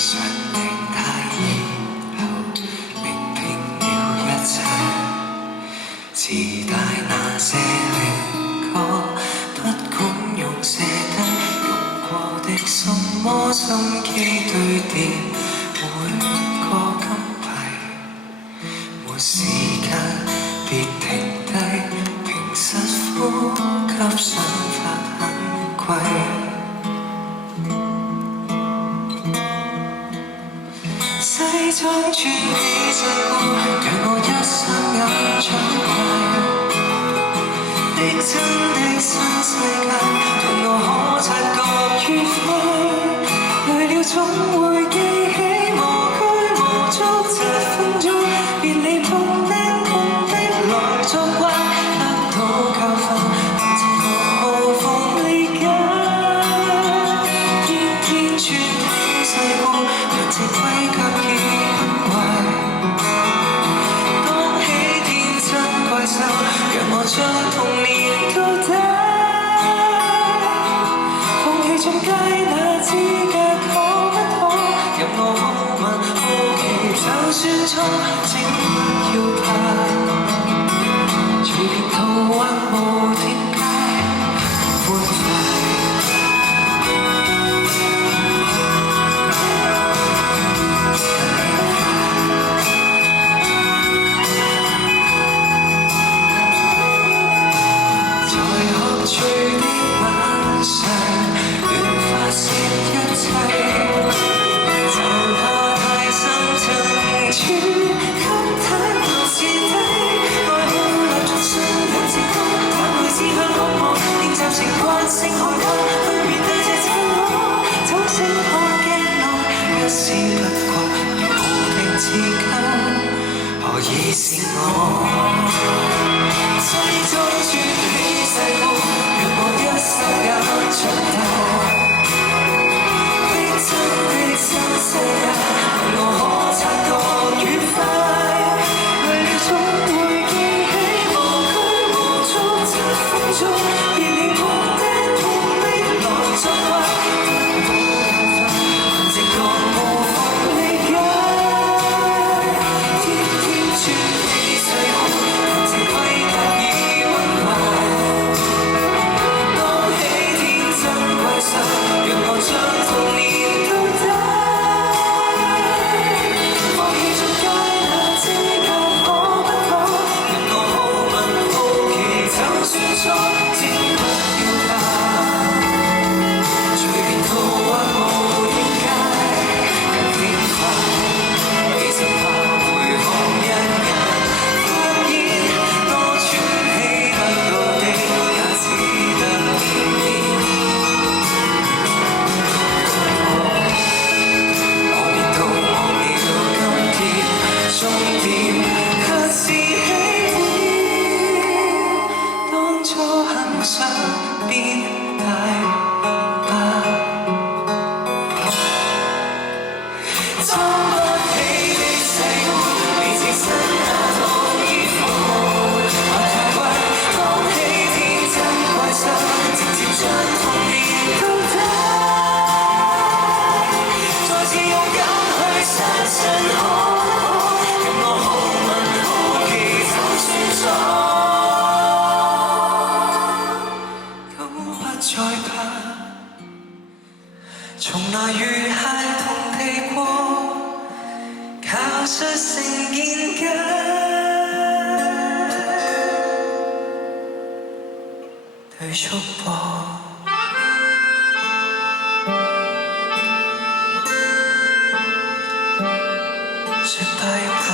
想定太以後，聆聽了一切，自帶那些靈歌，不管用捨得用過的什麼心機堆疊每個金幣，沒時間別停低，平實呼吸想法很貴。西裝穿起細褲，讓我一雙眼長跪。的真的新世界，同我可察覺愉快。累了總會記起無拘無束7分鐘，別理碰釘碰壁來作怪，得到教訓，直覺無妨理解。天天穿起細褲，讓這規格讓我將童年到底，放棄中街那資格可不可？任我好問好奇，就算錯，請不要怕，隨便途或無添加歡快。醉的晚上，亂發洩一切，就怕太深層處，給太多徹底。愛好來重新很成功，但會只向惡魔，練習成慣性害怕，去面對這赤裸，早醒看鏡內，一絲不覺，如無定自給，何以是我？西裝穿起細褲，讓我一霎眼長大。的真的新世界，令我可察覺愉快。累了總會記起無拘無束7分鐘，別理碰釘碰壁來作怪。得到教訓，直覺無妨理解。天天穿起細褲，這規格已溫壞。當起天真怪獸，讓我將童年到底，放棄中街那資格可不可？任我好問好奇，就算錯，請不要怕，隨便途或無點解，更輕快，幾十怕回看一眼，發現多穿起得到的也只得片片。我年到忘了今天，終點卻是起點。當初很想變大吧，裝不起的細褲，未似身那套衣服，還太貴。當起天真怪獸，直接將童年到底，再次勇敢去相信可不可？任我好問好奇，就算錯，都不再怕。從來如孩童地過，靠出成見解，對束縛，說拜拜。